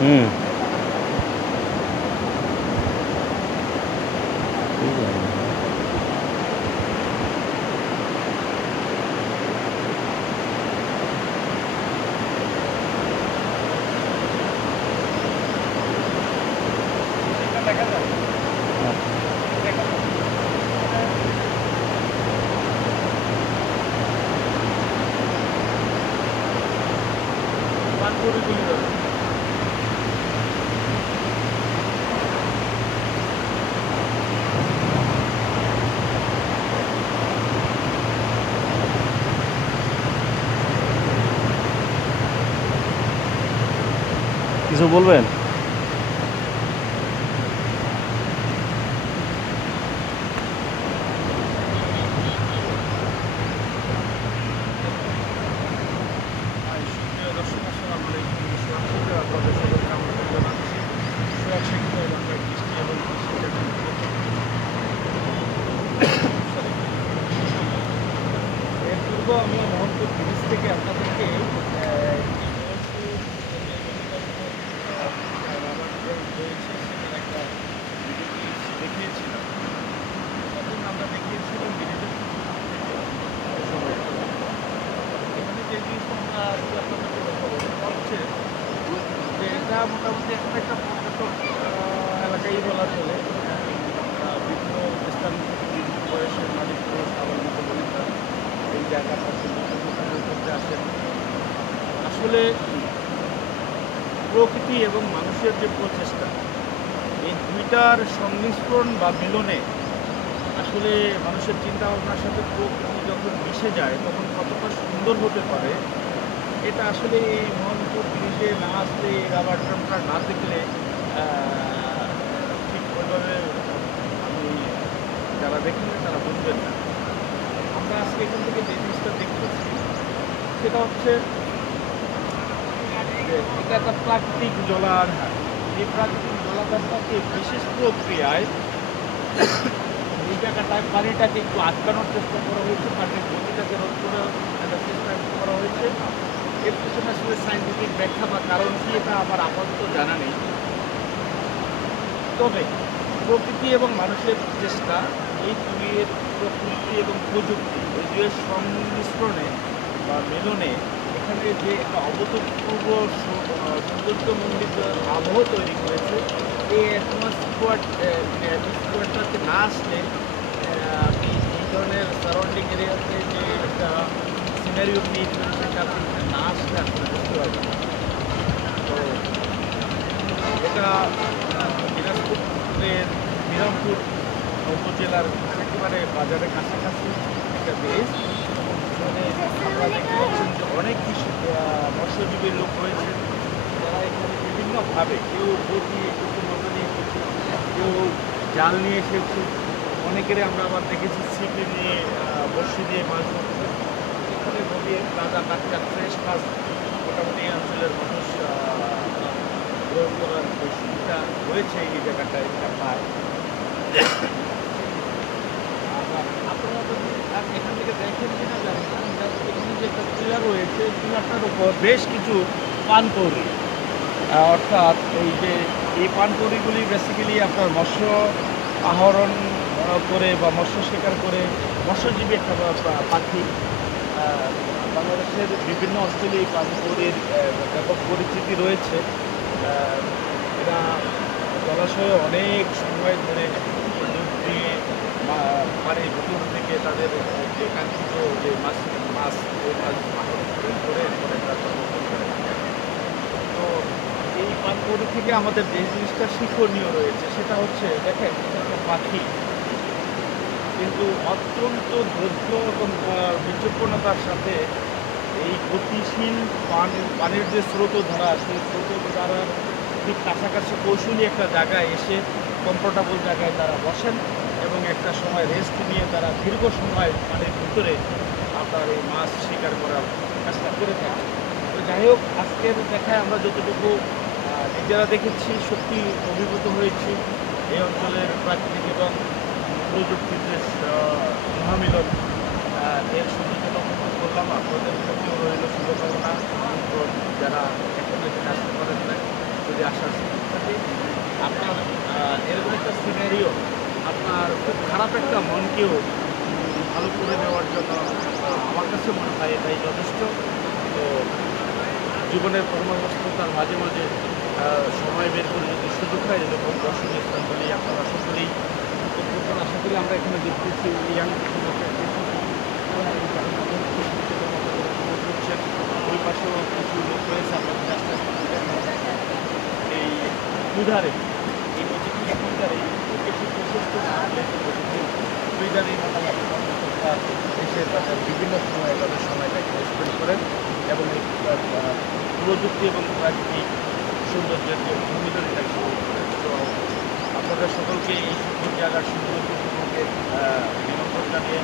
হুম। দেখা যায় পানপুরিগুলি কিছু বলবেন? সুপ্রিয় দর্শক, আসসালামু আলাইকুম। সুরক্ষিত আপনাদের সকলকে আমন্ত্রণ জানাচ্ছি সুরক্ষিত এলাকায় কৃষ্টি এবং কৃষিকাজের এর পূর্ব আমি মোহনপুর ব্রিজ থেকে আপনাদেরকে রয়েছে সেটার একটা ভিডিও ক্লিপস দেখিয়েছিলাম। তখন আমরা দেখিয়েছিলাম ব্রিজের সময় এখানে যে জিনিসটা আমরা আজকে আপনাদেরকে দেখাবো সেটা হচ্ছে যে এটা মোটামুটি এখন একটা পর্যটক এলাকায় বলা চলে। বিভিন্ন স্থান থেকে বিভিন্ন বয়সের মালিক পুরুষ আবার মতো বনিতা এই জায়গাটা করতে আসেন। আসলে প্রকৃতি এবং মানুষের যে প্রচেষ্টা, এই দুইটার সংমিশ্রণ বা মিলনে আসলে মানুষের চিন্তা ভাবনার সাথে প্রকৃতি যখন মিশে যায় তখন কতটা সুন্দর হতে পারে, এটা আসলে এই মোহনপুর ব্রিজে না আসলে এই রাবার ট্রামটা না দেখলে ঠিক ওইভাবে আমি যারা দেখেন না তারা বুঝবেন না। আমরা আজকে এখান থেকে যে জিনিসটা দেখতেছি সেটা হচ্ছে যে এটা একটা প্রাকৃতিক জলাধার। এই প্রাকৃতিক জলাধারটাকে বিশেষ প্রক্রিয়ায় এই জায়গাটায় পানিটাকে একটু আটকানোর চেষ্টা করা হয়েছে, পানির গতিটাকে রোধ করার একটা চেষ্টা করা হয়েছে। এর পিছনে আসলে সায়েন্টিফিক ব্যাখ্যা বা কারণ কি এটা আমার আপাতত জানা নেই। তবে প্রকৃতি এবং মানুষের চেষ্টা, এই দুইয়ের প্রকৃতি এবং প্রযুক্তি এই দুইয়ের সংমিশ্রণে বা মিলনে এখানে যে একটা অভূতপূর্ব সৌন্দর্যমণ্ডিত আবহ তৈরি করেছে, এই স্কোয়ারটাতে না আসলে আপনি এই ধরনের সারাউন্ডিং এরিয়াতে যে একটা সিনারিও ক্রিয়েট করে সেটা আপনি না আসলে আসলে বুঝতে পারবেন না। তো এটা দিনাজপুরের বিরামপুর উপজেলার একেবারে বাজারের কাছাকাছি একটা দেশ। এখানে আপনারা দেখতে পাচ্ছেন যে অনেক কিছু মৎস্যজীবীর লোক রয়েছে, যারা এখানে বিভিন্নভাবে কেউ বোট নিয়ে এসেছে, নৌকা নিয়ে এসেছে, কেউ জাল নিয়ে এসেছে, অনেকেরই আমরা আবার দেখেছি ছিপে নিয়ে বড়শি দিয়ে মাছ ধরছে। এখানে নদীর তাজা টাটকা ফ্রেশ মাছ মোটামুটি এই অঞ্চলের মানুষ গ্রহণ করার যে সুবিধা রয়েছে এই জায়গাটায় এটা পায়। আপনারা যদি এখান থেকে দেখেন কিনা জানি না, এখানে যে একটা পিলার রয়েছে, পিলারটার উপর বেশ কিছু পানকৌড়ি, অর্থাৎ এই যে এই পানকৌড়িগুলি বেসিক্যালি আপনার মৎস্য আহরণ করে বা মৎস্য শিকার করে মৎস্যজীবী একটা পাখি। বাংলাদেশের বিভিন্ন অঞ্চলে এই পানকৌড়ির ব্যাপক পরিচিতি রয়েছে। এরা জলাশয়ে অনেক সময় ধরে ডুব দিয়ে পানির ভিতর থেকে তাদের যে কাঙ্ক্ষিত যে মাছ মাছ ওই মাছ আহরণ করে পরে তারপর বিক্রি করে থাকে। তো এই পানকৌড়ি থেকে আমাদের যে জিনিসটা শিক্ষণীয় রয়েছে সেটা হচ্ছে, দেখেন এটা একটা পাখি, কিন্তু অত্যন্ত ধৈর্য এবং বিচক্ষণতার সাথে এই গতিশীল পানির যে স্রোতধারা, সেই স্রোতধারার ঠিক কাছাকাছি কৌশলী একটা জায়গায় এসে কমফোর্টেবল জায়গায় তারা বসেন এবং একটা সময় রেস্ট নিয়ে তারা দীর্ঘ সময় পানির ভিতরে আপনার এই মাছ শিকার করার চেষ্টা করে থাকে। তো যাই হোক, আজকের দেখায় আমরা যতটুকু নিজেরা দেখেছি সত্যি অভিভূত হয়েছি এই অঞ্চলের প্রাকৃতিক এবং প্রযুক্তির যে মহামিলন, এর সৌন্দর্যতা উপভোগ করলাম। আপনাদের প্রতিও রইল শুভকামনা, আমন্ত্রণ যারা এখনো এখানে আসতে পারেন না, যদি আসার সুযোগ থাকে। আপনার এরকম একটা সিনারিও আপনার খারাপ একটা মনকেও ভালো করে দেওয়ার জন্য আমার কাছে মনে হয় এটাই যথেষ্ট। তো জীবনের কর্মব্যস্ততার মাঝে, মাঝে সময় বের করে যদি সুযোগ হয় এরকম দর্শনীয় স্থানগুলি আপনারা সকলেই করবেন। আশা করি আমরা এখানে দেখতেছি ইয়াং কিছু লোকের বেশি তারা এই যানবাহন থেকে নিজেদের মতো করে উপভোগ করছেন। ওই পাশেও কিছু লোক রয়েছে আপনাদের আস্তে আস্তে এই দুধারে এই নদীটির দুধারে বেশি প্রশস্ত না হলে নদীটির দুধারে তার এসে তাদের বিভিন্ন সময়ে তাদের সময়টাকে স্পেন্ড করেন এবং এই প্রযুক্তি এবং প্রাকৃতিক সৌন্দর্যের যে ভূমিকা এটাকে উপভোগ করেন। তো আপনাদের সকলকে এই সুন্দর জায়গার সুন্দর উপভোগের নিমন্ত্রণ জানিয়ে